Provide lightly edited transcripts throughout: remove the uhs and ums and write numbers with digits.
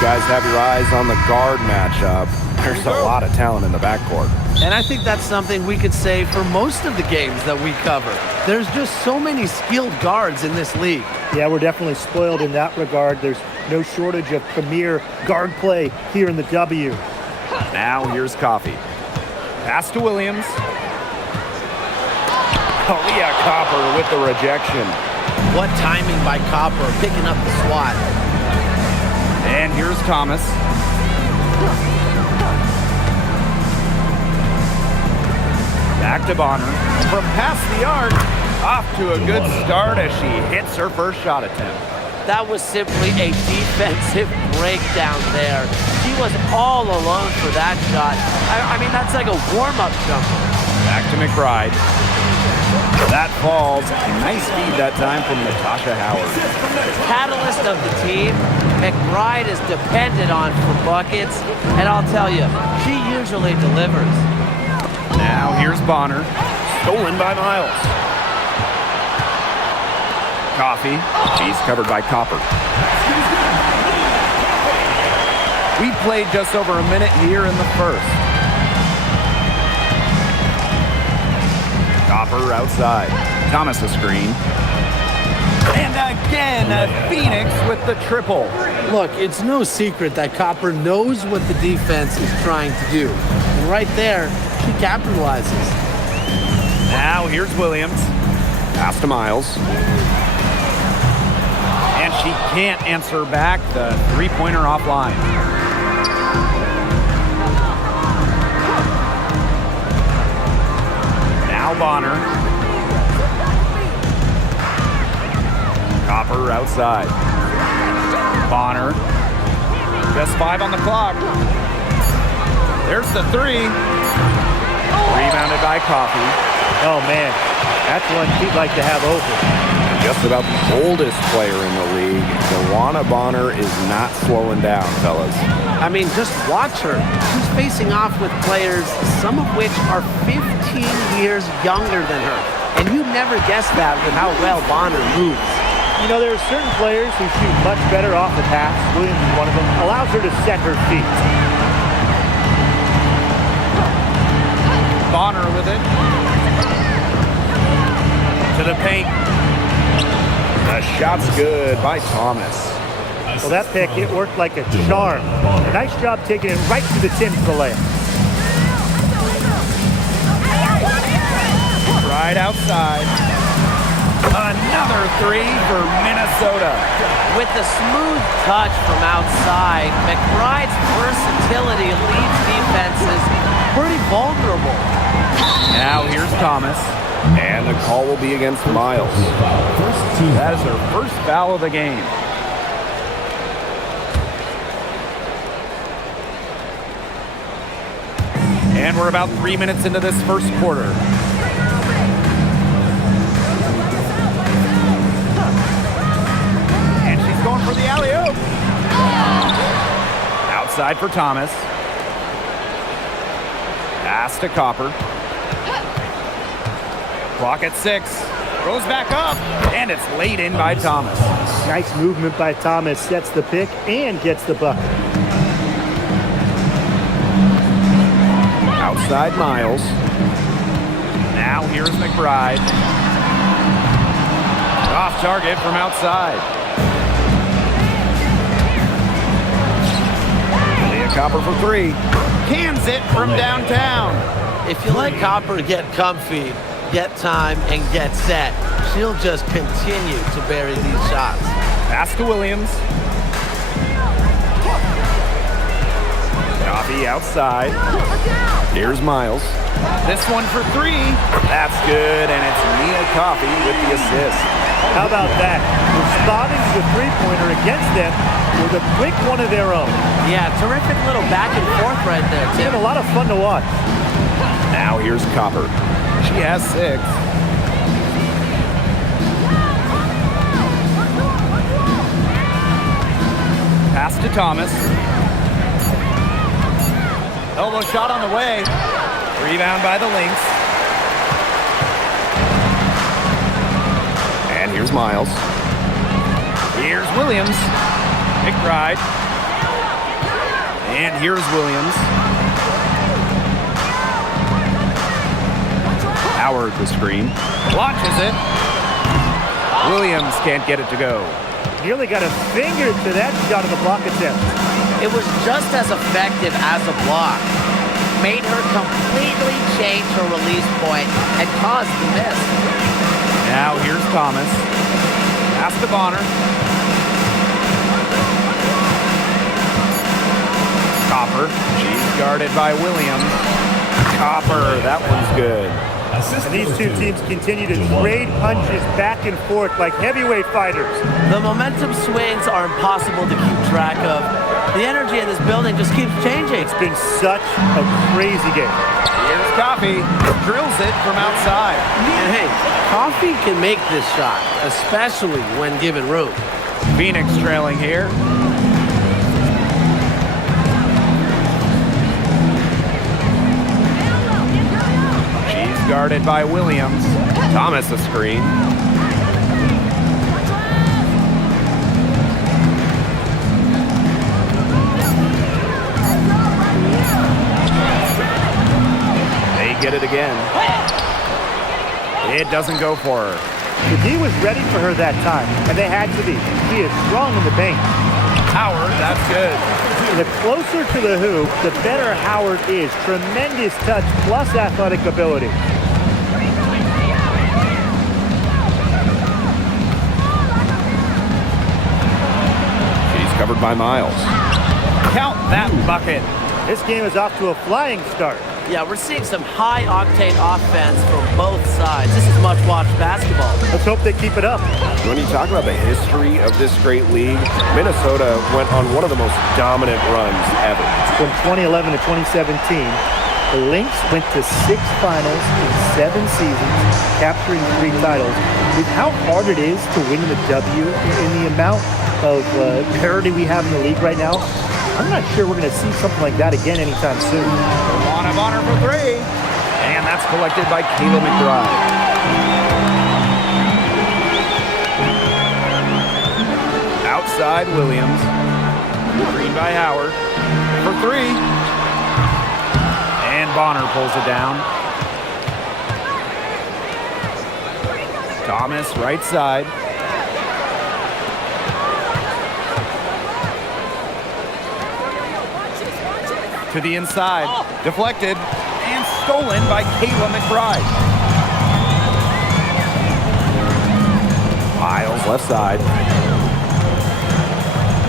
guys have your eyes on the guard matchup. There's a lot of talent in the backcourt. And I think that's something we could say for most of the games that we cover. There's just so many skilled guards in this league. Yeah, we're definitely spoiled in that regard. There's no shortage of premier guard play here in the W. Now here's Coffee. Pass to Williams. Leah Copper with the rejection. What timing by Copper picking up the swat. And here's Thomas. Back to Bonner. From past the arc, off to a good start as she hits her first shot attempt. That was simply a defensive breakdown there. She was all alone for that shot. I mean, that's like a warm-up jumper. Back to McBride. That falls. Nice feed that time from Natasha Howard. Catalyst of the team, McBride is depended on for buckets, and I'll tell you, she usually delivers. Now here's Bonner. Stolen by Miles. Coffee. She's covered by Copper. We played just over a minute here in the first. Copper outside. Thomas a screen. And again, Phoenix with the triple. Look, it's no secret that Copper knows what the defense is trying to do. And right there, she capitalizes. Now here's Williams. Pass to Miles. And she can't answer back the three-pointer offline. Now Bonner. Copper outside. Bonner. Just 5 on the clock. There's the three. Rebounded by Coffee. Oh, man, that's one she'd like to have open. Just about the oldest player in the league. Joanna Bonner is not slowing down, fellas. I mean, just watch her. She's facing off with players, some of which are 15 years younger than her. And you'd never guess that with how well Bonner moves. You know, there are certain players who shoot much better off the pass. Williams is one of them. Allows her to set her feet. Bonner with it. To the paint. The shot's good by Thomas. Well, that pick, it worked like a charm. A nice job taking it right to the tin for the layup. Right outside. Another three for Minnesota. With the smooth touch from outside, McBride's versatility leaves defenses pretty vulnerable. Now here's Thomas. And the call will be against Miles. That is her first foul of the game. And we're about 3 minutes into this first quarter. And she's going for the alley-oop. Outside for Thomas. Pass to Copper. Clock at 6. Throws back up. And it's laid in by Thomas. Nice movement by Thomas. Sets the pick and gets the bucket. Outside Miles. Now here's McBride. Off target from outside. Leah Copper for 3. Cans it from downtown. If you let Copper get comfy, get time, and get set, she'll just continue to bury these shots. Pass to Williams. Coffee outside. Here's Miles. This one for 3. That's good, and it's Mia Coffee with the assist. How about that? Responding to the three-pointer against them with a quick one of their own. Yeah, terrific little back and forth right there, It's Tim. been a lot of fun to watch. Now here's Copper. She has 6. Pass to Thomas. Elbow shot on the way. Rebound by the Lynx. And here's Miles. Here's Williams. McBride. And here's Williams. Howard the screen. Launches it. Williams can't get it to go. Nearly got a finger to that shot of the block attempt. It was just as effective as a block. Made her completely change her release point and caused the miss. Now here's Thomas. Pass to Bonner. Copper. She's guarded by Williams. Copper. That one's good. And these two teams continue to trade punches back and forth like heavyweight fighters. The momentum swings are impossible to keep track of. The energy in this building just keeps changing. It's been such a crazy game. Here's Coffee. Drills it from outside. And hey, Coffee can make this shot, especially when given room. Phoenix trailing here. Guarded by Williams. Thomas a screen. They get it again. It doesn't go for her. The D was ready for her that time, and they had to be. She is strong in the paint. Howard, that's good. The closer to the hoop, the better Howard is. Tremendous touch plus athletic ability. Covered by Miles. Count that bucket. This game is off to a flying start. Yeah, we're seeing some high-octane offense from both sides. This is much-watched basketball. Let's hope they keep it up. When you talk about the history of this great league, Minnesota went on one of the most dominant runs ever. From 2011 to 2017, the Lynx went to 6 finals in 7 seasons, capturing 3 titles. With how hard it is to win the W in the amount of parity we have in the league right now, I'm not sure we're going to see something like that again anytime soon. Bonner for 3. And that's collected by Kayla McBride. Outside Williams. Screen by Howard. For 3. And Bonner pulls it down. Thomas right side. To the inside. Deflected. And stolen by Kayla McBride. Miles left side.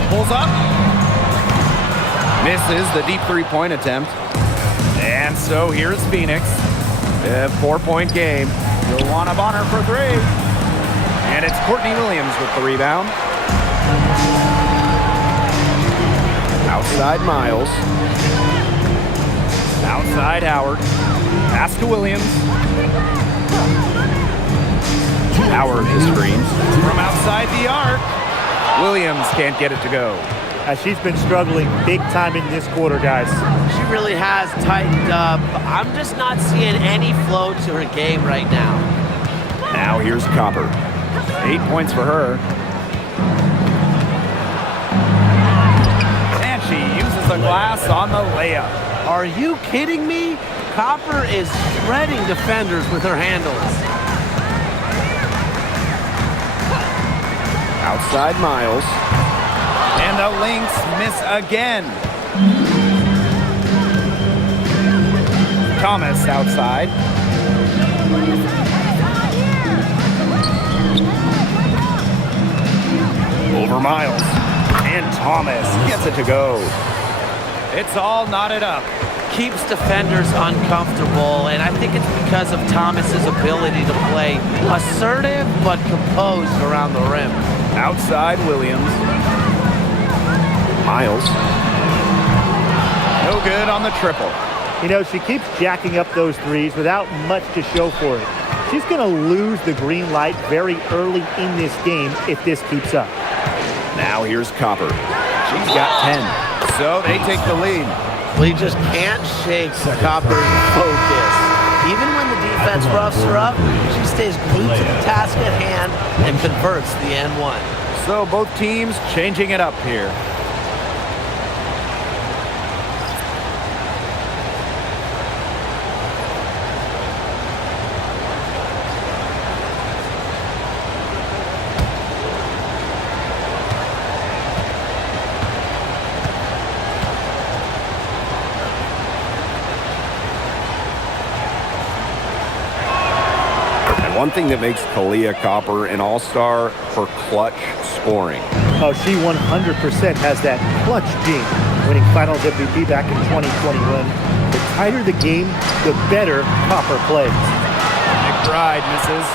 Pulls up. Misses the deep 3-point attempt. And so here's Phoenix. A 4-point game. Joanna Bonner for 3. And it's Courtney Williams with the rebound. Outside Miles. Outside Howard. Pass to Williams. Howard the screen. From outside the arc. Williams can't get it to go. She's been struggling big time in this quarter, guys. She really has tightened up. I'm just not seeing any flow to her game right now. Now here's Copper. 8 points for her. And she uses the glass on the layup. Are you kidding me? Copper is shredding defenders with her handles. Outside Miles. And the Lynx miss again. Thomas outside. Over Miles. And Thomas gets it to go. It's all knotted up. Keeps defenders uncomfortable, and I think it's because of Thomas's ability to play assertive but composed around the rim. Outside Williams. Miles. No good on the triple. You know, she keeps jacking up those threes without much to show for it. She's going to lose the green light very early in this game if this keeps up. Now here's Copper. She's got 10. So they take the lead. Well, you just can't shake Copper's focus. Even when the defense roughs her up, she stays glued to the task at hand and converts the N1. So both teams changing it up here. One thing that makes Kalia Copper an all-star, her clutch scoring. Oh, she 100% has that clutch gene, winning Finals MVP back in 2021. The tighter the game, the better Copper plays. McBride misses.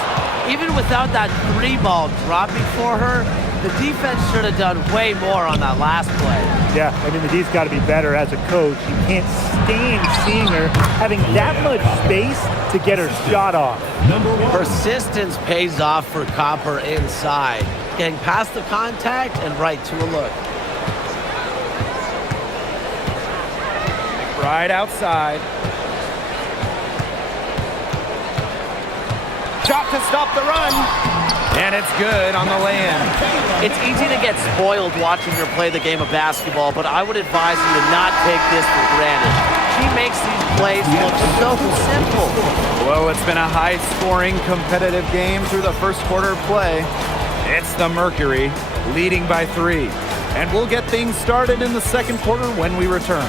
Even without that 3-ball drop before her, the defense should have done way more on that last play. Yeah, I mean, the D's got to be better as a coach. You can't stand seeing her having that much space to get her shot off. Persistence pays off for Copper inside, getting past the contact and right to a look. McBride outside. Shot to stop the run. And it's good on the lay-in. It's easy to get spoiled watching her play the game of basketball, but I would advise you to not take this for granted. She makes these plays look so simple. Well, it's been a high-scoring, competitive game through the first quarter of play. It's the Mercury leading by 3. And we'll get things started in the second quarter when we return.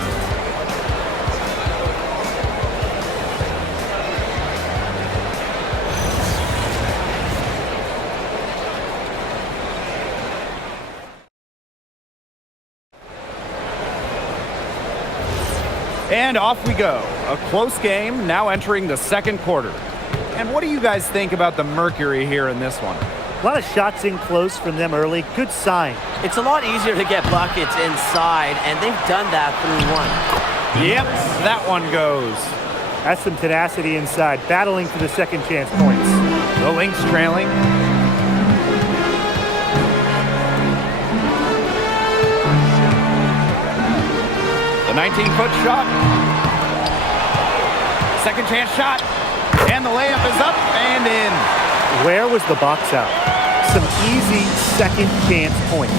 And off we go. A close game now entering the second quarter. And what do you guys think about the Mercury here in this one? A lot of shots in close from them early. Good sign. It's a lot easier to get buckets inside, and they've done that through one. Yep, that one goes. That's some tenacity inside, battling for the second chance points. The Lynx trailing. The 19-foot shot. Second chance shot. And the layup is up and in. Where was the box out? Some easy second chance points.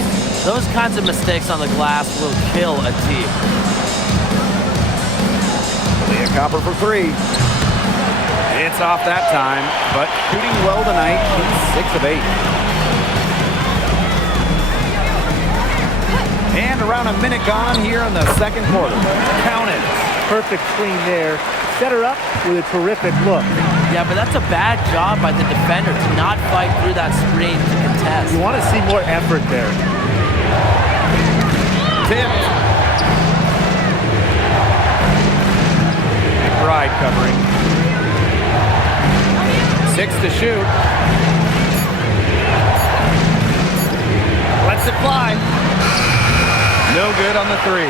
Those kinds of mistakes on the glass will kill a team. Leah Copper for 3. It's off that time, but shooting well tonight. She's 6 of 8. And around a minute gone here in the second quarter. Count it. Perfect screen there. Set her up with a terrific look. Yeah, but that's a bad job by the defender to not fight through that screen to contest. You want to see more effort there. Tipped. McBride covering. 6 to shoot. Lets it fly. No good on the 3.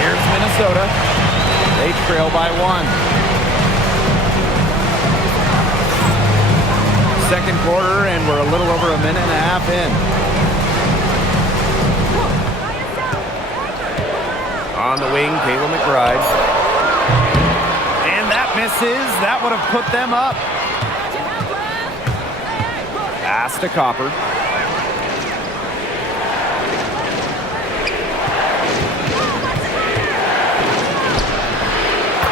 Here's Minnesota. They trail by 1. Second quarter, and we're a little over a minute and a half in. On the wing, Kayla McBride. And that misses. That would have put them up. Pass to Copper.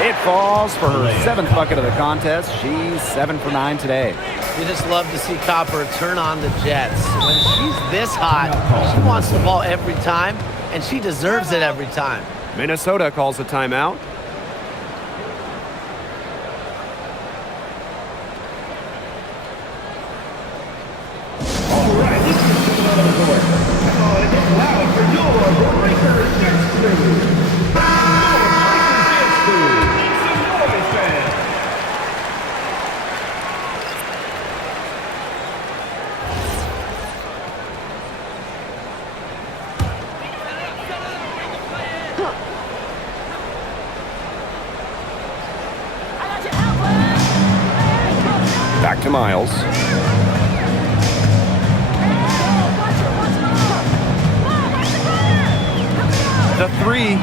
It falls for her 7th bucket of the contest. She's 7 for 9 today. You just love to see Copper turn on the jets. When she's this hot, she wants the ball every time, and she deserves it every time. Minnesota calls a timeout. All right, this is the out of the way. Now it is loud for your Breakers Dance Crew. Back to Miles. The 3.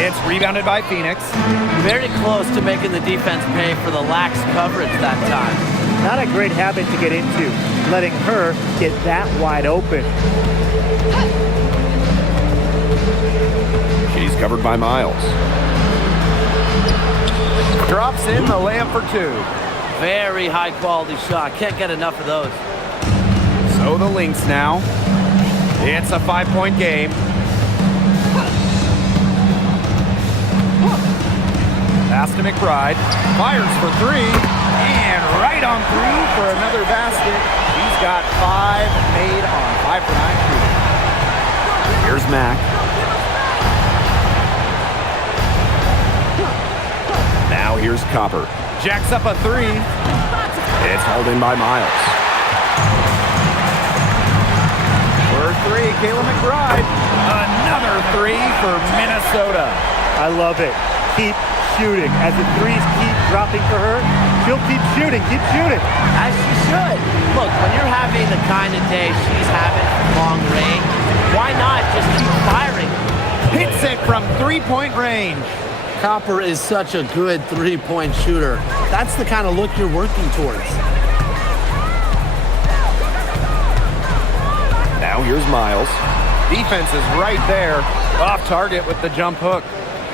It's rebounded by Phoenix. Very close to making the defense pay for the lax coverage that time. Not a great habit to get into, letting her get that wide open. She's covered by Miles. Drops in the layup for 2. Very high quality shot. Can't get enough of those. So the Lynx now. It's a 5-point game. Pass to McBride. Fires for three. And right on through for another basket. He's got 5 made on 5 for 9 shooting. Here's Mack. Now here's Copper. Jacks up a 3. It's hauled in by Miles. For 3, Kayla McBride. Another 3 for Minnesota. I love it. Keep shooting. As the threes keep dropping for her, she'll keep shooting. Keep shooting. As she should. Look, when you're having the kind of day she's having from long range, why not just keep firing? Hits it from 3-point range. Copper is such a good three-point shooter. That's the kind of look you're working towards. Now here's Miles. Defense is right there. Off target with the jump hook.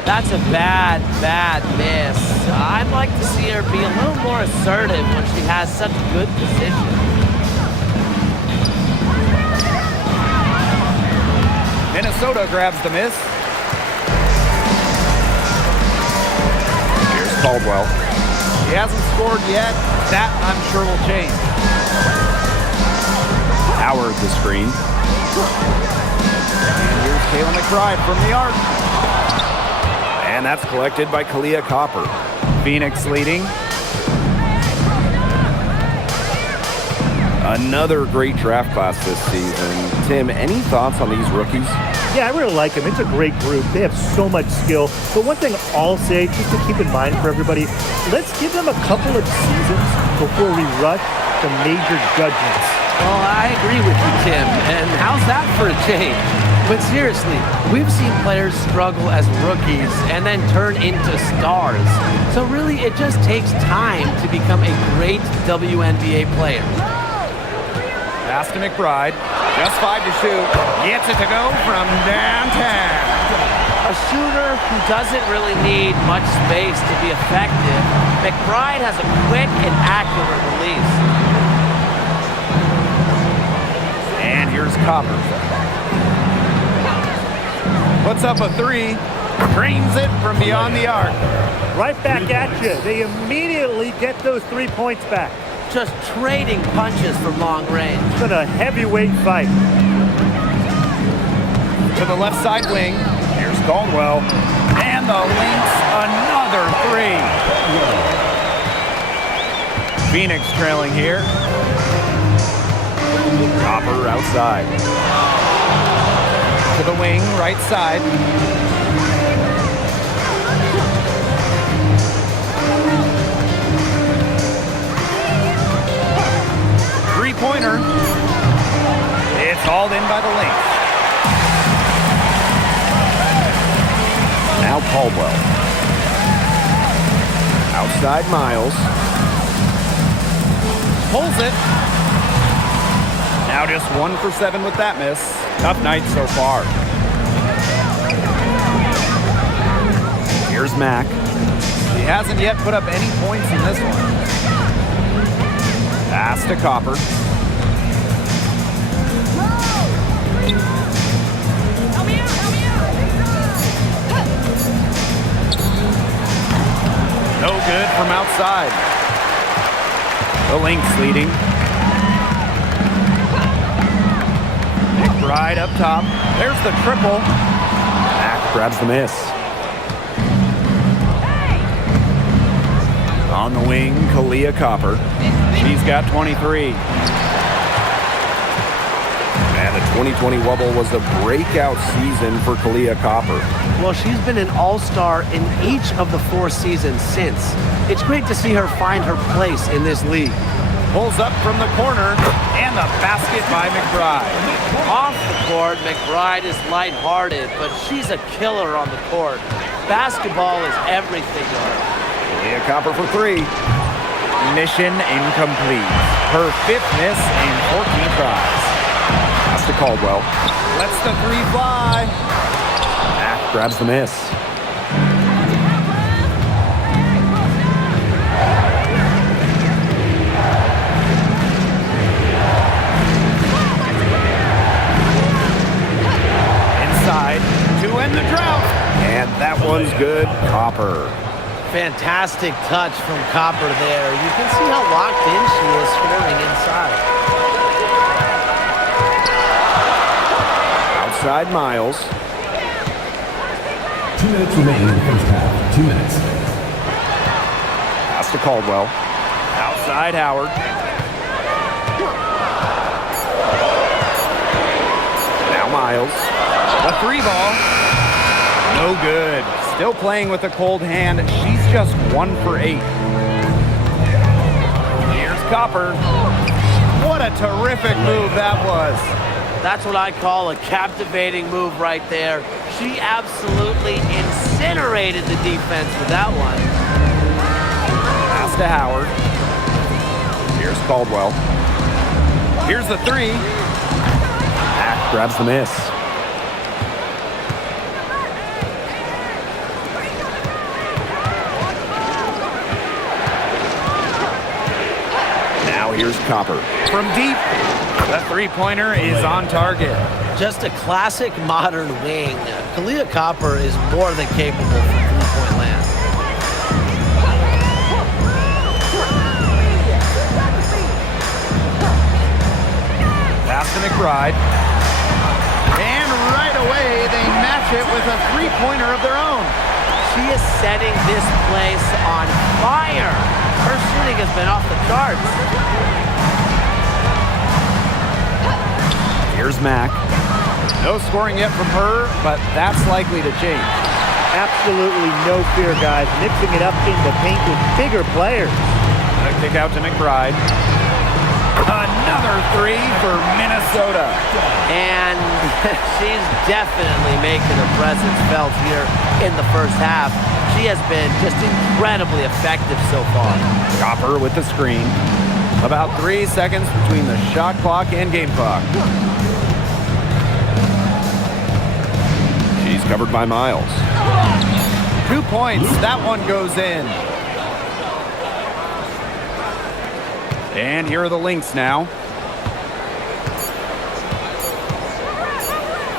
That's a bad, bad miss. I'd like to see her be a little more assertive when she has such good position. Minnesota grabs the miss. Here's Caldwell. He hasn't scored yet. That, I'm sure, will change. Howard the screen. And here's Kayla McBride from the arc. And that's collected by Kalia Copper. Phoenix leading. Another great draft class this season. Tim, any thoughts on these rookies? Yeah, I really like them. It's a great group. They have so much skill. But one thing I'll say, just to keep in mind for everybody, let's give them a couple of seasons before we rush to major judgments. Well, I agree with you, Tim. And how's that for a change? But seriously, we've seen players struggle as rookies and then turn into stars. So really, it just takes time to become a great WNBA player. Pass to McBride. Just 5 to shoot. Gets it to go from downtown. A shooter who doesn't really need much space to be effective, McBride has a quick and accurate release. And here's Copper. Puts up a 3. Drains it from beyond the arc. Right back at you. They immediately get those 3 points back. Just trading punches from long range. It's been a heavyweight fight. To the left side wing. Here's Caldwell. And the Lynx, another 3. Phoenix trailing here. Copper outside. To the wing, right side. Three-pointer. It's hauled in by the Lynx. Now Caldwell. Outside Miles. Pulls it. Now just 1 for 7 with that miss. Tough night so far. Here's Mack. He hasn't yet put up any points in this one. Pass to Copper. No good from outside. The Lynx leading. McBride up top. There's the triple. Mack grabs the miss. On the wing, Kalia Copper. She's got 23. And the 2020 Wubble was a breakout season for Kalia Copper. Well, she's been an all-star in each of the 4 seasons since. It's great to see her find her place in this league. Pulls up from the corner, and the basket by McBride. Off the court, McBride is lighthearted, but she's a killer on the court. Basketball is everything to her. Kalia Copper for 3. Mission incomplete. Her 5th miss in 14 tries. Pass to Caldwell. Lets the 3 fly. Mack grabs the miss. Inside to end the drought. And that one's good. Copper. Fantastic touch from Copper there. You can see how locked in she is scoring inside. Outside Miles. 2 minutes remaining in the first half. 2 minutes. Pass to Caldwell. Outside Howard. Now Miles. The 3 ball. No good. Still playing with a cold hand. She's just 1 for 8. Here's Copper. What a terrific move that was. That's what I call a captivating move right there. She absolutely incinerated the defense with that one. Pass to Howard. Here's Caldwell. Here's the 3. Mack grabs the miss. Now here's Copper. From deep, the 3-pointer is on target. Just a classic modern wing. Kalia Copper is more than capable from three-point land. Pass to McBride. And right away, they match it with a 3-pointer of their own. She is setting this place on fire. Her shooting has been off the charts. Here's Mack. No scoring yet from her, but that's likely to change. Absolutely no fear, guys. Mixing it up in the paint with bigger players. A kick out to McBride. Another 3 for Minnesota. And she's definitely making her presence felt here in the first half. She has been just incredibly effective so far. Copper with the screen. About 3 seconds between the shot clock and game clock. She's covered by Miles. 2 points. That one goes in. And here are the Lynx now.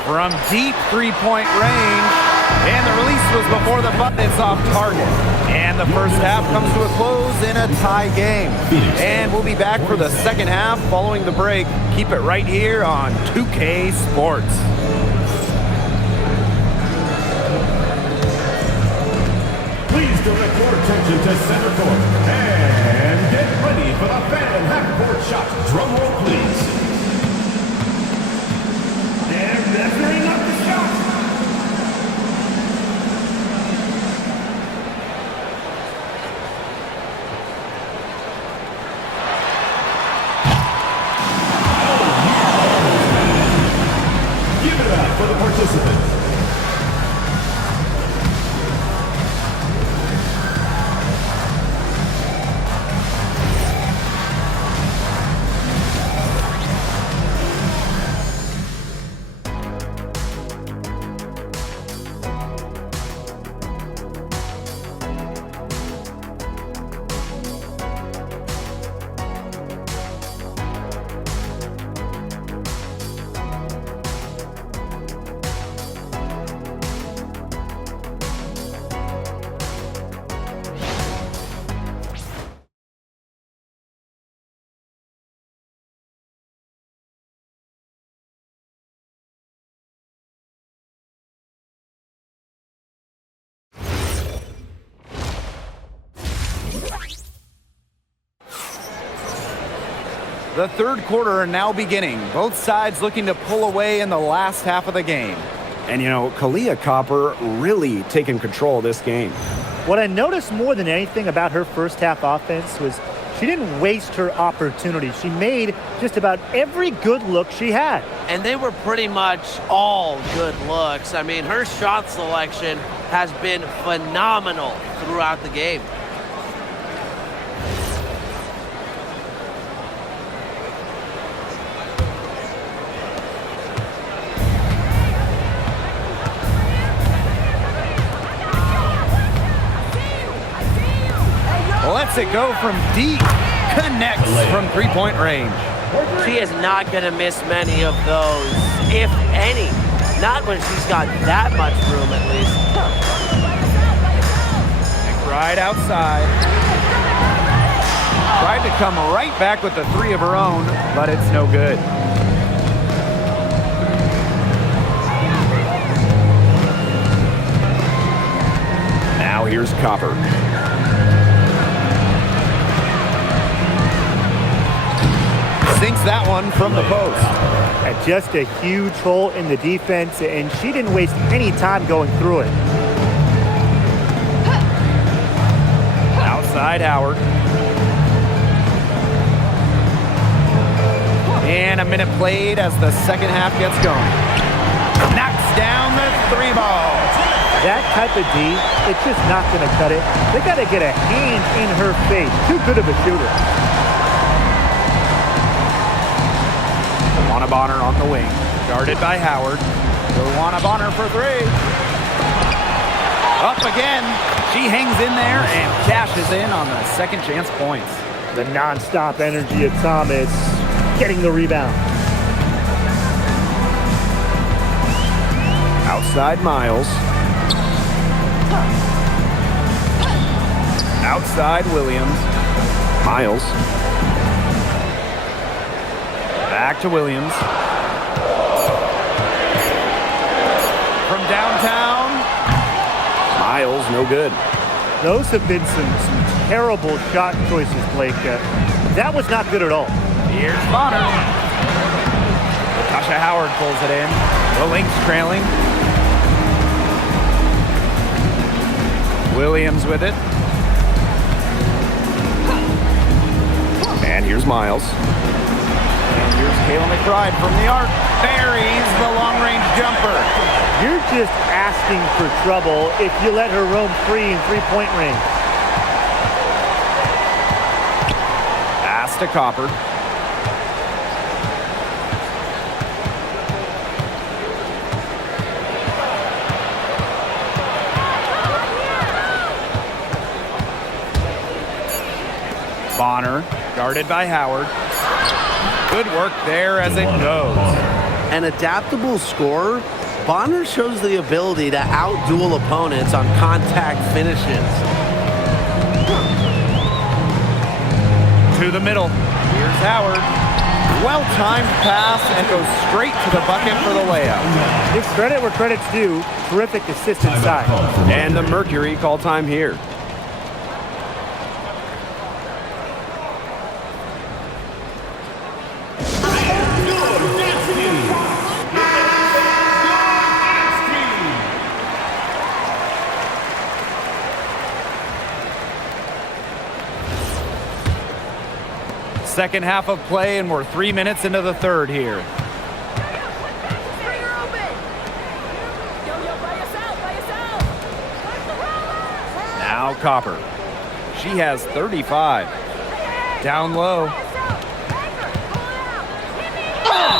From deep 3-point range. And the release was before the button. It's off target. And the first half comes to a close in a tie game. And we'll be back for the second half following the break. Keep it right here on 2K Sports. Please direct your attention to center court. And get ready for the fan half-court shot. Drum roll, please. And measuring up the shot. Give it up for the participants. The third quarter now beginning. Both sides looking to pull away in the last half of the game. And, you know, Kalia Copper really taking control of this game. What I noticed more than anything about her first half offense was she didn't waste her opportunities. She made just about every good look she had. And they were pretty much all good looks. I mean, her shot selection has been phenomenal throughout the game. Lets it go from deep. Connects from 3-point range. She is not going to miss many of those, if any. Not when she's got that much room, at least. Right outside. Tried to come right back with the three of her own, but it's no good. Now here's Copper. Sinks that one from the post. And just a huge hole in the defense, and she didn't waste any time going through it. Outside Howard. And a minute played as the second half gets going. Knocks down the three ball. That type of D, it's just not going to cut it. They got to get a hand in her face. Too good of a shooter. Luana Bonner on the wing. Guarded by Howard. Luana Bonner for three. Up again. She hangs in there and cashes in on the second chance points. The nonstop energy of Thomas getting the rebound. Outside Miles. Outside Williams. Miles. Back to Williams. From downtown. Miles, no good. Those have been some terrible shot choices, Blake. That was not good at all. Here's Bonner. Natasha Howard pulls it in. The Lynx trailing. Williams with it. And here's Miles. And here's Kayla McBride from the arc. Buries the long-range jumper. You're just asking for trouble if you let her roam free in three-point range. Pass to Copper. Bonner, guarded by Howard. Good work there as it goes. An adaptable scorer, Bonner shows the ability to outduel opponents on contact finishes. To the middle. Here's Howard. Well-timed pass and goes straight to the bucket for the layup. Give credit where credit's due. Terrific assist inside. And the Mercury call time here. Second half of play, and we're 3 minutes into the third here. Now Copper. She has 35. Down low.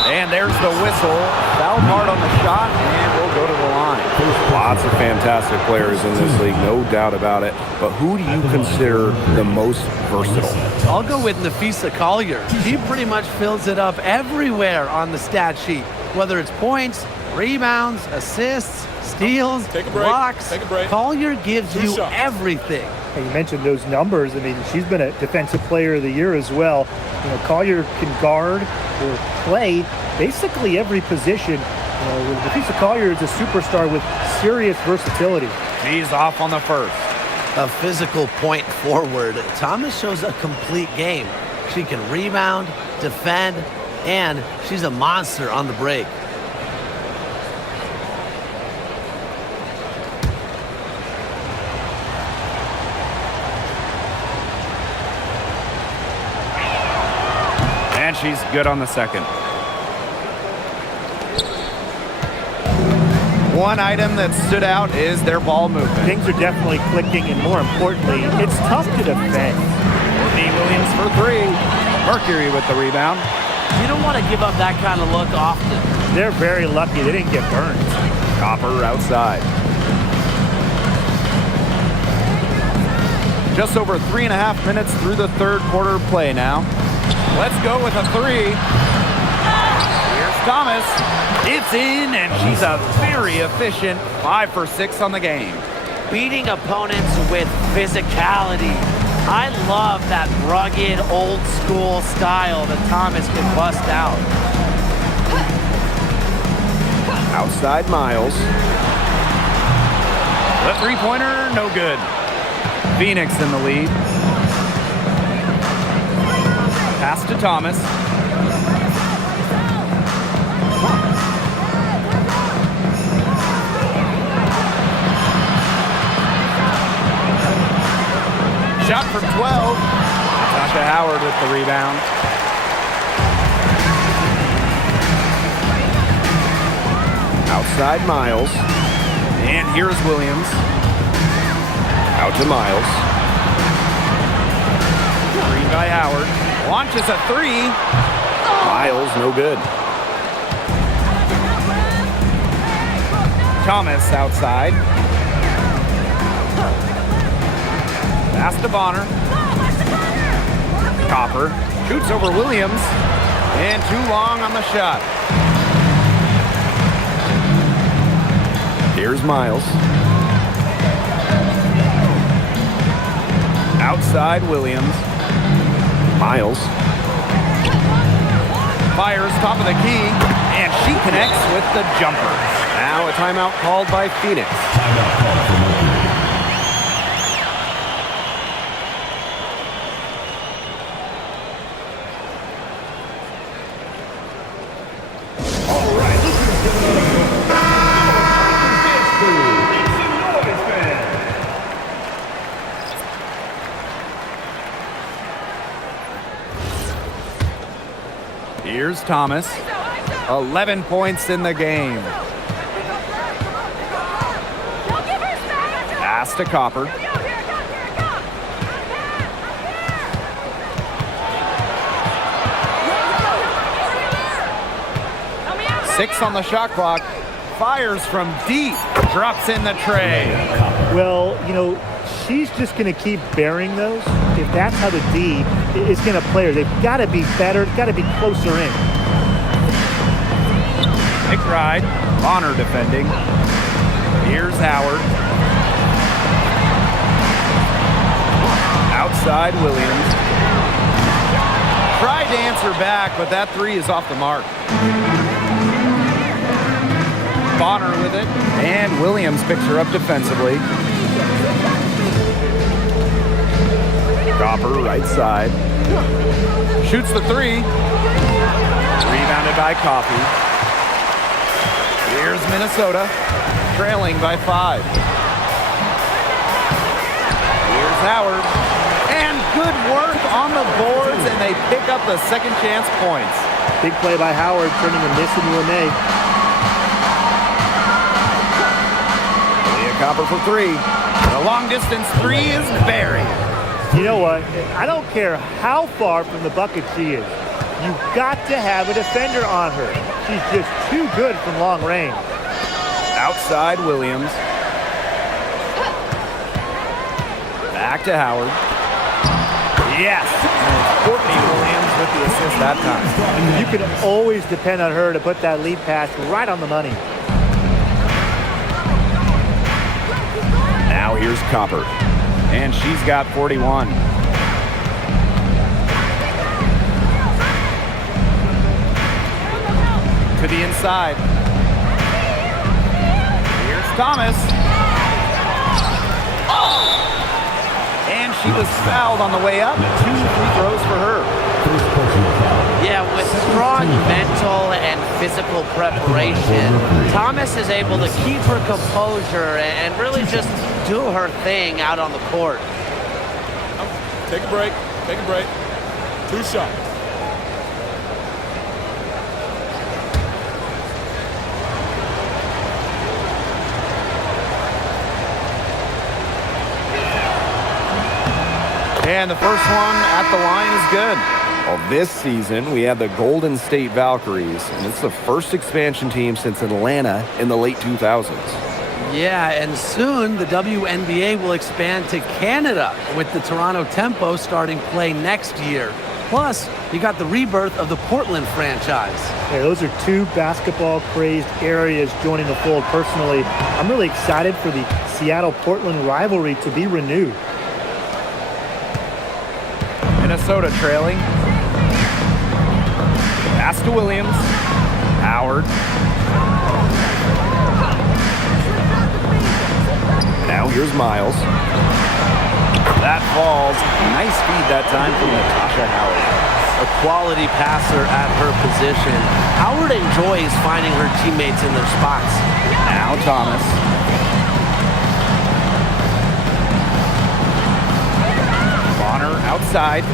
And there's the whistle. Foul hard on the shot, and we'll go to the line. There's lots of fantastic players in this league, no doubt about it. But who do you consider the most versatile? I'll go with Nafisa Collier. She pretty much fills it up everywhere on the stat sheet, whether it's points, rebounds, assists, steals, blocks. Collier gives you everything. Hey, you mentioned those numbers. I mean, she's been a defensive player of the year as well. You know, Collier can guard or play basically every position. Nafisa Collier is a superstar with serious versatility. She's off on the first. A physical point forward, Thomas shows a complete game. She can rebound, defend, and she's a monster on the break. And she's good on the second. One item that stood out is their ball movement. Things are definitely clicking, and more importantly, it's tough to defend. Courtney Williams for three. Mercury with the rebound. You don't want to give up that kind of look often. They're very lucky they didn't get burned. Copper outside. Just over 3.5 minutes through the third quarter play now. Let's go with a three. Here's Thomas. It's in, and she's a very efficient 5 for 6 on the game. beating opponents with physicality. I love that rugged, old-school style that Thomas can bust out. Outside Miles. The three-pointer, no good. Phoenix in the lead. Pass to Thomas. Shot from 12. Tasha Howard with the rebound. Outside Miles. And here's Williams. Out to Miles. Screen by Howard. Launches a three. Miles, no good. Thomas outside. Pass to Bonner. Copper shoots over Williams. And too long on the shot. Here's Miles. Outside Williams. Miles. Fires top of the key. And she connects with the jumper. Now a timeout called by Phoenix. Timeout called for Mercury. All right, listeners, give it up for make some noise, fans. Here's Thomas. 11 points in the game. Pass to Copper. 6 on the shot clock. Fires from deep. Drops in the tray. Well, you know, she's just going to keep bearing those. If that's how the D is going to play her, they've got to be better, got to be closer in. McBride. Bonner defending. Here's Howard. Outside Williams. Tried to answer back, but that three is off the mark. Bonner with it. And Williams picks her up defensively. Copper right side. Shoots the three. Rebounded by Coffey. Here's Minnesota, trailing by 5. Here's Howard. And good work on the boards, and they pick up the second chance points. Big play by Howard, turning a miss into a make. Leah Copper for 3. The long distance three is buried. You know what? I don't care how far from the bucket she is. You've got to have a defender on her. She's just too good from long range. Outside Williams. Back to Howard. Yes. And it's Courtney Williams with the assist that time. You can always depend on her to put that lead pass right on the money. Now here's Copper. And she's got 41. To the inside. Here's Thomas. And she was fouled on the way up. 2 free throws for her. First personal foul. Yeah, with strong mental and physical preparation, Thomas is able to keep her composure and really just do her thing out on the court. Take a break. Take a break. 2 shots. And the first one at the line is good. Well, this season, we have the Golden State Valkyries, and it's the first expansion team since Atlanta in the late 2000s. Yeah, and soon the WNBA will expand to Canada with the Toronto Tempo starting play next year. Plus, you got the rebirth of the Portland franchise. Yeah, those are two basketball-crazed areas joining the fold. Personally, I'm really excited for the Seattle-Portland rivalry to be renewed. Minnesota trailing. Pass to Williams. Howard. Now here's Miles. That falls. Nice feed that time from Natasha Howard. A quality passer at her position. Howard enjoys finding her teammates in their spots. Now Thomas. Bonner outside.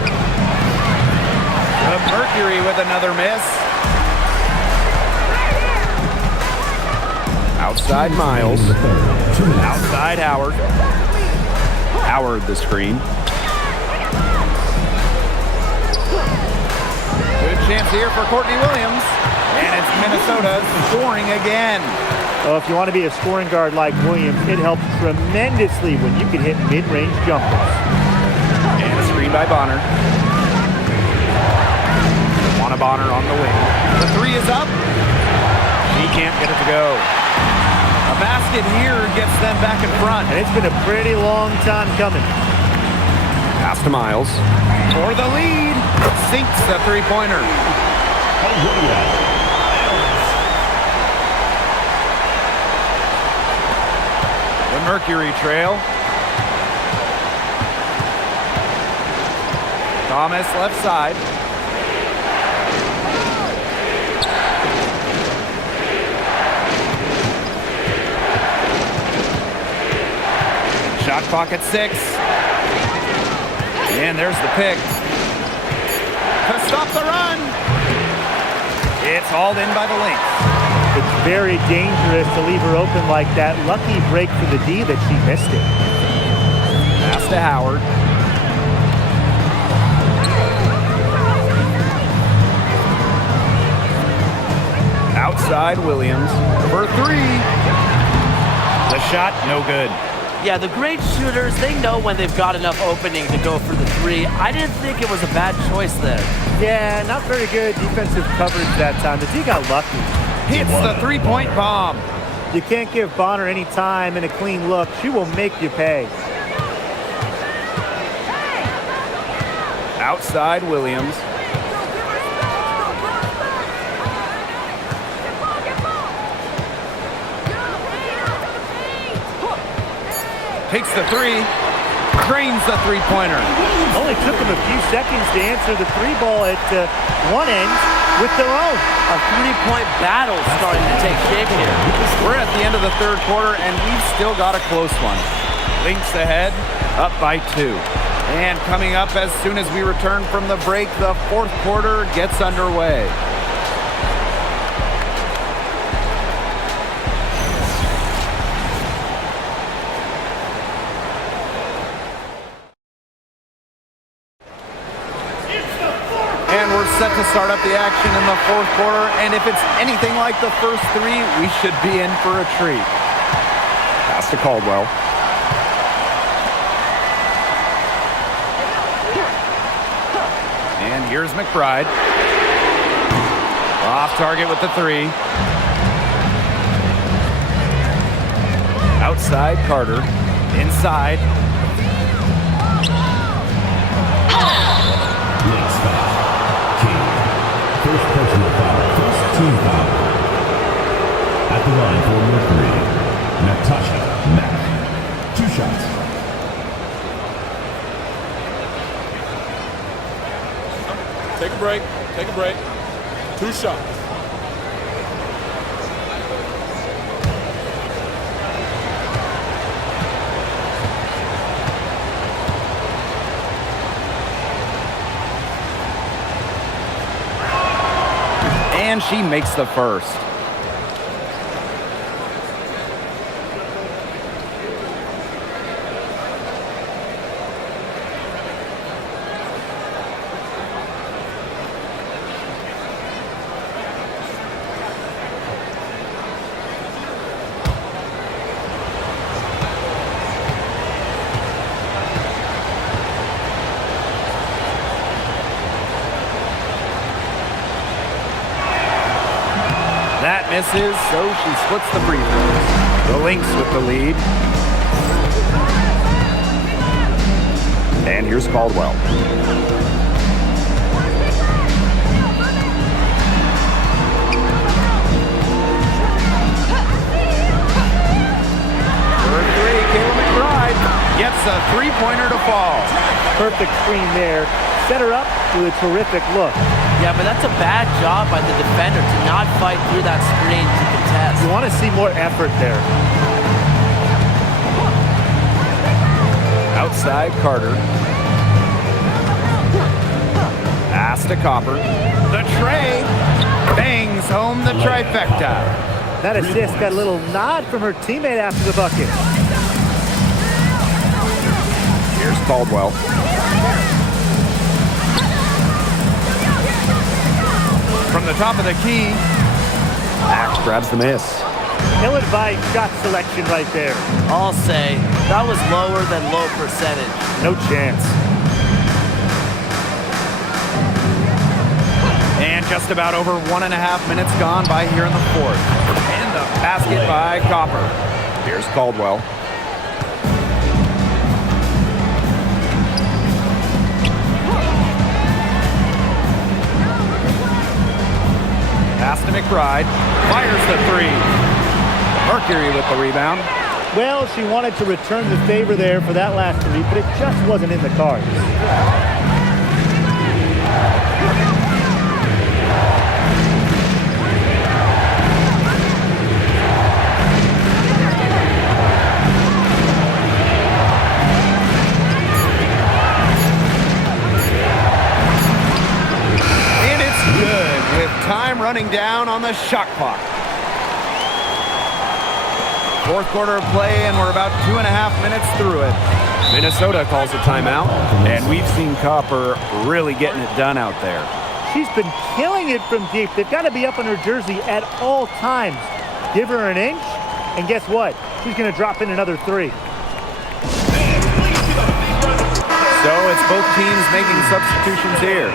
The Mercury with another miss. Outside Miles. Outside Howard. Howard the screen. Good chance here for Courtney Williams. And it's Minnesota scoring again. Well, if you want to be a scoring guard like Williams, it helps tremendously when you can hit mid-range jumpers. And a screen by Bonner. Juana Bonner on the wing. The three is up. She can't get it to go. A basket here gets them back in front. And it's been a pretty long time coming. Pass to Miles. For the lead. Sinks the three-pointer. The Mercury trail. Thomas left side. Shot clock at 6. And there's the pick. To stop the run. It's hauled in by the Lynx. It's very dangerous to leave her open like that. Lucky break for the D that she missed it. Pass to Howard. Outside Williams for 3. The shot, no good. Yeah, the great shooters, they know when they've got enough opening to go for the 3. I didn't think it was a bad choice there. Yeah, not very good defensive coverage that time. The D got lucky. Hits the three-point bomb. You can't give Bonner any time and a clean look. She will make you pay. Outside Williams. Takes the 3. Drains the three-pointer. Only took them a few seconds to answer the 3-ball at one end with their own. A 3-point battle starting to take shape here. We're at the end of the third quarter, and we've still got a close one. Lynx ahead, up by 2. And coming up as soon as we return from the break, the fourth quarter gets underway. And we're set to start up the action in the fourth quarter, and if it's anything like the first 3, we should be in for a treat. Pass to Caldwell. And here's McBride. Off target with the 3. Outside Carter. Inside. Lynx foul. King. First personal foul. First team foul. At the line for Mercury, Natasha Mack. 2 shots. Take a break. Take a break. 2 shots. And she makes the first. misses, so she splits the free throws. The Lynx with the lead. And here's Caldwell. Gets a three-pointer to fall. Perfect screen there. Set her up with a terrific look. Yeah, but that's a bad job by the defender to not fight through that screen to contest. You want to see more effort there. Outside Carter. Pass to Copper. The tray bangs home the trifecta. That assist got a little nod from her teammate after the bucket. Here's Caldwell. From the top of the key. Max grabs the miss. Ill-advised shot selection right there. I'll say that was lower than low percentage. No chance. And just about over 1.5 minutes gone by here in the fourth. And the basket by Copper. Here's Caldwell. Pass to McBride. Fires the three. Mercury with the rebound. Well, she wanted to return the favor there for that last three, but it just wasn't in the cards. And it's good with time running down on the shot clock. Fourth quarter of play, and we're about 2.5 minutes through it. Minnesota calls a timeout, and we've seen Copper really getting it done out there. She's been killing it from deep. They've got to be up on her jersey at all times. Give her an inch, and guess what? She's going to drop in another three. So it's both teams making substitutions here.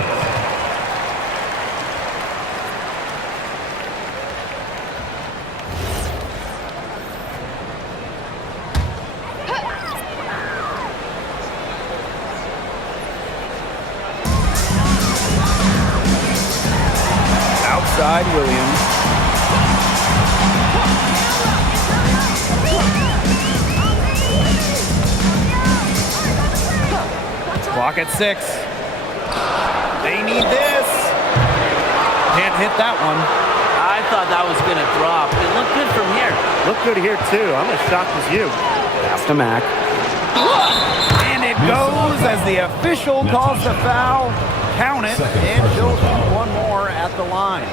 Outside Williams. Clock at 6. They need this. Can't hit that one. I thought that was going to drop. It looked good from here. Look good here, too. I'm as shocked as you. Pass to Mac. And it goes as the official calls the foul. Count it, and she'll shoot one more at the line.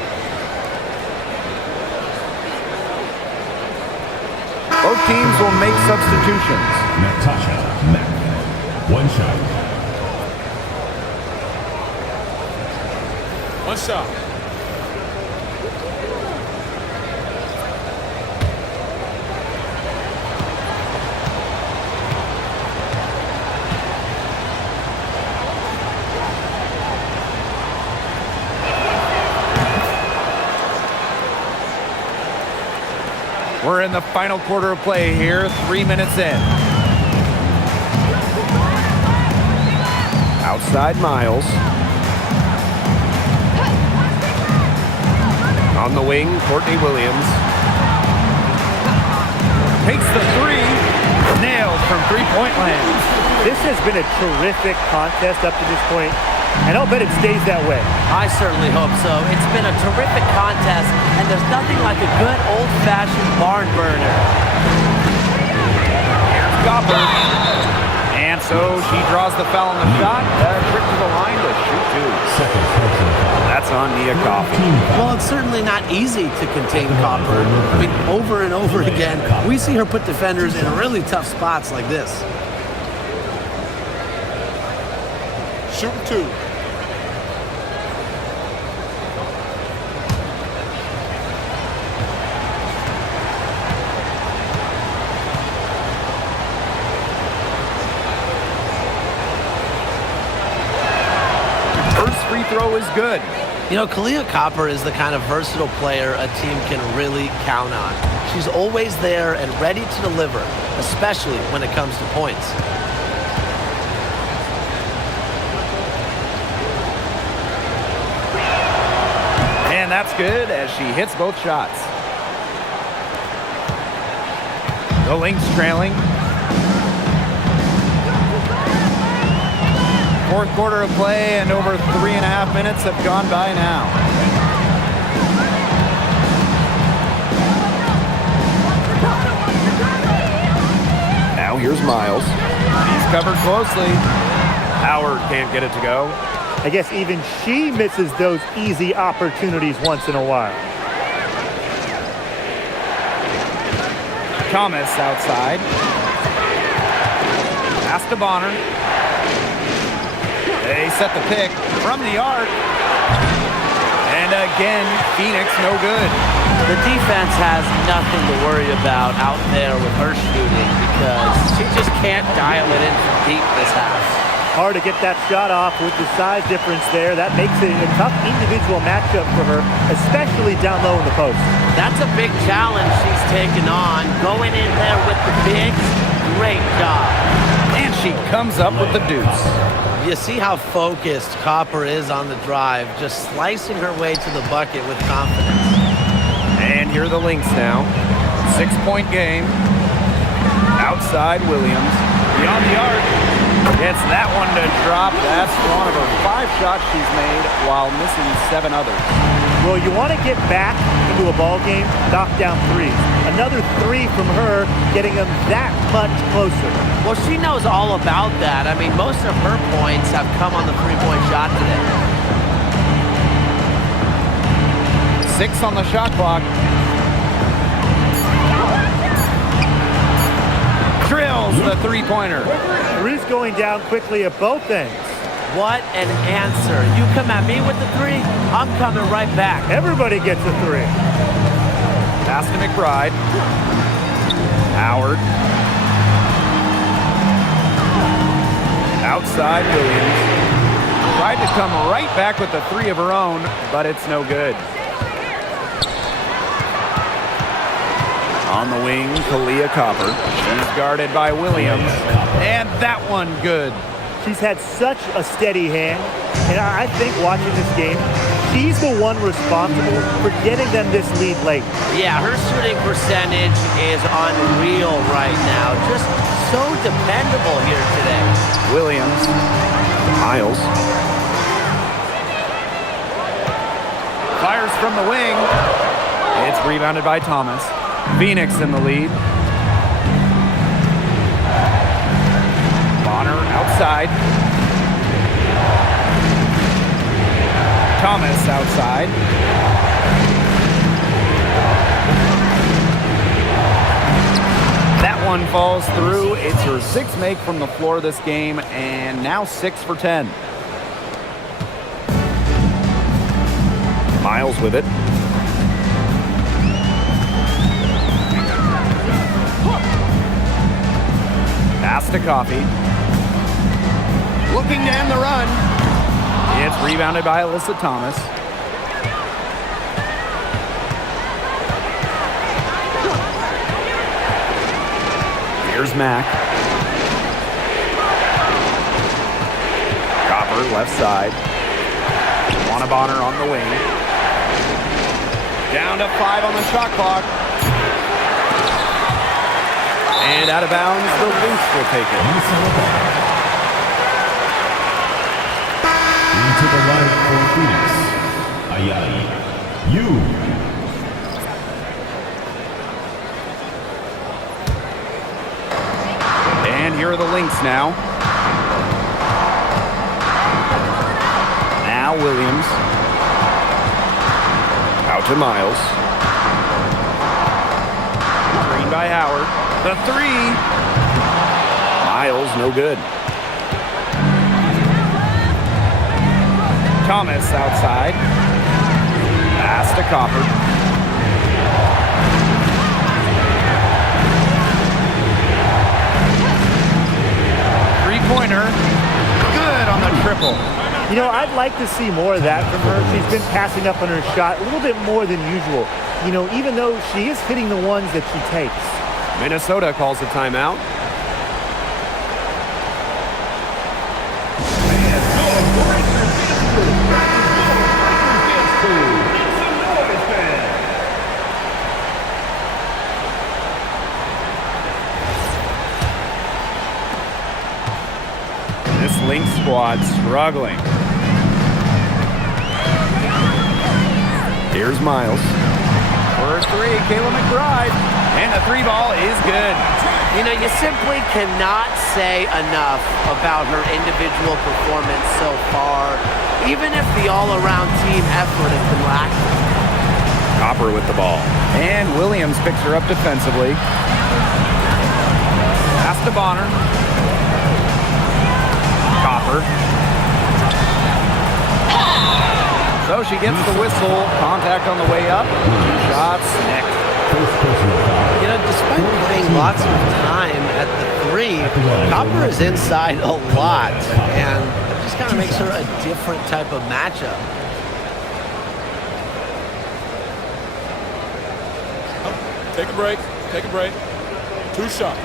Both teams will make substitutions. Natasha Mack. One shot. One shot. We're in the final quarter of play here, 3 minutes in. Outside Miles. On the wing, Courtney Williams. Takes the three. Nailed from three-point land. This has been a terrific contest up to this point, and I'll bet it stays that way. I certainly hope so. It's been a terrific contest, and there's nothing like a good old-fashioned barn burner. Here's Copper. And so she draws the foul on the shot. Trip to the line to shoot two. Second personal foul. That's on Nia Coffey. Well, it's certainly not easy to contain Copper. I mean, over and over again, we see her put defenders in really tough spots like this. Shooting two. First free throw is good. You know, Kalia Copper is the kind of versatile player a team can really count on. She's always there and ready to deliver, especially when it comes to points. And that's good as she hits both shots. The Lynx trailing. Fourth quarter of play and over 3.5 minutes have gone by now. Now here's Miles. He's covered closely. Howard can't get it to go. I guess even she misses those easy opportunities once in a while. Thomas outside. Pass to Bonner. They set the pick from the arc. And again, Phoenix no good. The defense has nothing to worry about out there with her shooting because she just can't dial it in from deep this half. Hard to get that shot off with the size difference there. That makes it a tough individual matchup for her, especially down low in the post. That's a big challenge she's taken on. Going in there with the bigs, great job. And she comes up with the deuce. You see how focused Copper is on the drive, just slicing her way to the bucket with confidence. And here are the Lynx now. 6-point game. Outside Williams. Beyond the arc. Gets that one to drop. That's one of her 5 shots she's made while missing 7 others. Well, you want to get back into a ball game, knock down threes. Another 3 from her, getting them that much closer. Well, she knows all about that. I mean, most of her points have come on the three-point shot today. 6 on the shot clock. Drills the three-pointer. Three's going down quickly at both ends. What an answer. You come at me with the 3, I'm coming right back. Everybody gets a 3. Pass to McBride. Howard. Outside Williams. Tried to come right back with the 3 of her own, but it's no good. On the wing, Kalia Copper. She's guarded by Williams. And that one good. She's had such a steady hand, and I think watching this game, she's the one responsible for getting them this lead late. Yeah, her shooting percentage is unreal right now. Just so dependable here today. Williams. Miles. Fires from the wing. It's rebounded by Thomas. Phoenix in the lead. Bonner outside. Thomas outside. That one falls through. It's her 6th make from the floor this game, and now 6 for 10. Miles with it. Pass to Coffey. Looking to end the run. It's rebounded by Alyssa Thomas. Here's Mack. Copper left side. Bonner on the wing. Down to 5 on the shot clock. And out of bounds, the Lynx will take it. Into the line for Phoenix. Ayali. You. And here are the Lynx now. Now Williams. Out to Miles. Screen by Howard. The 3. Miles, no good. Thomas outside. Pass to Copper. Three-pointer. Good on the triple. You know, I'd like to see more of that from her. She's been passing up on her shot a little bit more than usual. You know, even though she is hitting the ones that she takes. Minnesota calls a timeout. This Lynx squad struggling. Here's Miles. For three, Kayla McBride. And the three ball is good. You know, you simply cannot say enough about her individual performance so far, even if the all-around team effort has been lacking. Copper with the ball. And Williams picks her up defensively. Pass to Bonner. Copper. So she gets the whistle. Contact on the way up. Shots next. You know, despite playing lots of time at the three, Copper is inside a lot, and it just kind of makes her a different type of matchup. Take a break. Take a break. 2 shots.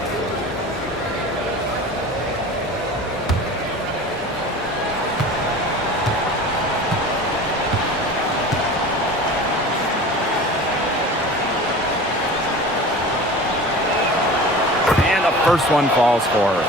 First one falls for her.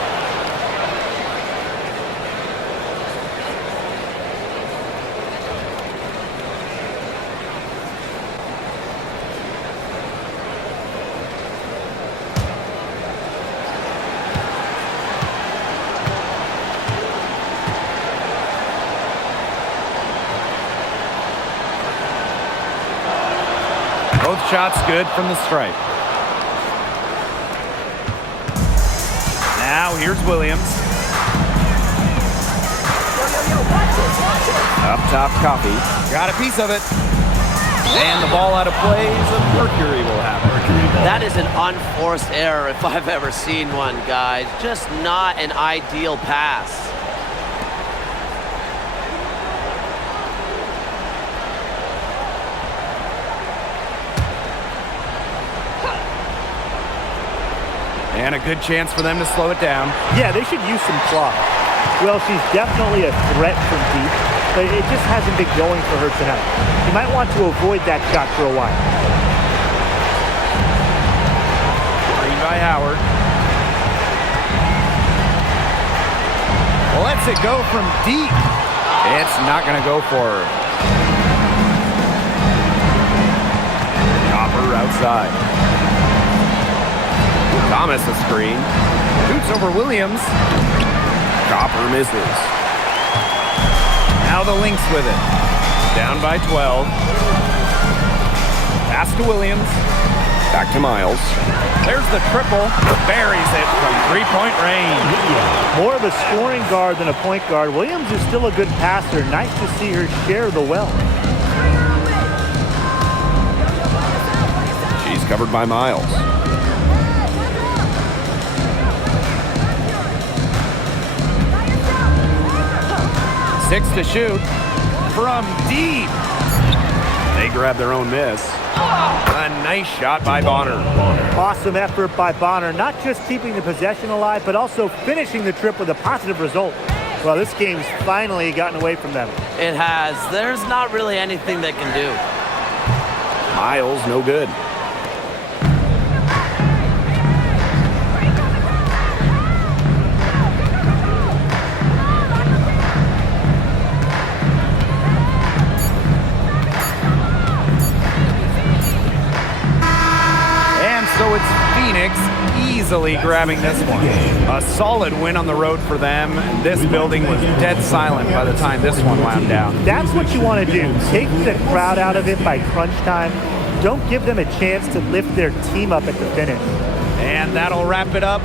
Both shots good from the stripe. Now here's Williams. Up top, Coffee. Got a piece of it. And the ball out of play, so Mercury will have it. That is an unforced error if I've ever seen one, guys. Just not an ideal pass. And a good chance for them to slow it down. Yeah, they should use some clock. Well, she's definitely a threat from deep, but it just hasn't been going for her tonight. You might want to avoid that shot for a while. Green by Howard. Lets it go from deep. It's not going to go for her. Copper outside. Thomas a screen. Shoots over Williams. Copper misses. Now the Lynx with it. Down by 12. Pass to Williams. Back to Miles. There's the triple. Buries it from three-point range. More of a scoring guard than a point guard. Williams is still a good passer. Nice to see her share the wealth. She's covered by Miles. Six to shoot from deep. They grab their own miss. A nice shot by Bonner. Awesome effort by Bonner, not just keeping the possession alive, but also finishing the trip with a positive result. Well, this game's finally gotten away from them. It has. There's not really anything they can do. Miles, no good. So it's Phoenix easily grabbing this one. A solid win on the road for them. This building was dead silent by the time this one wound down. That's what you want to do. Take the crowd out of it by crunch time. Don't give them a chance to lift their team up at the finish. And that'll wrap it up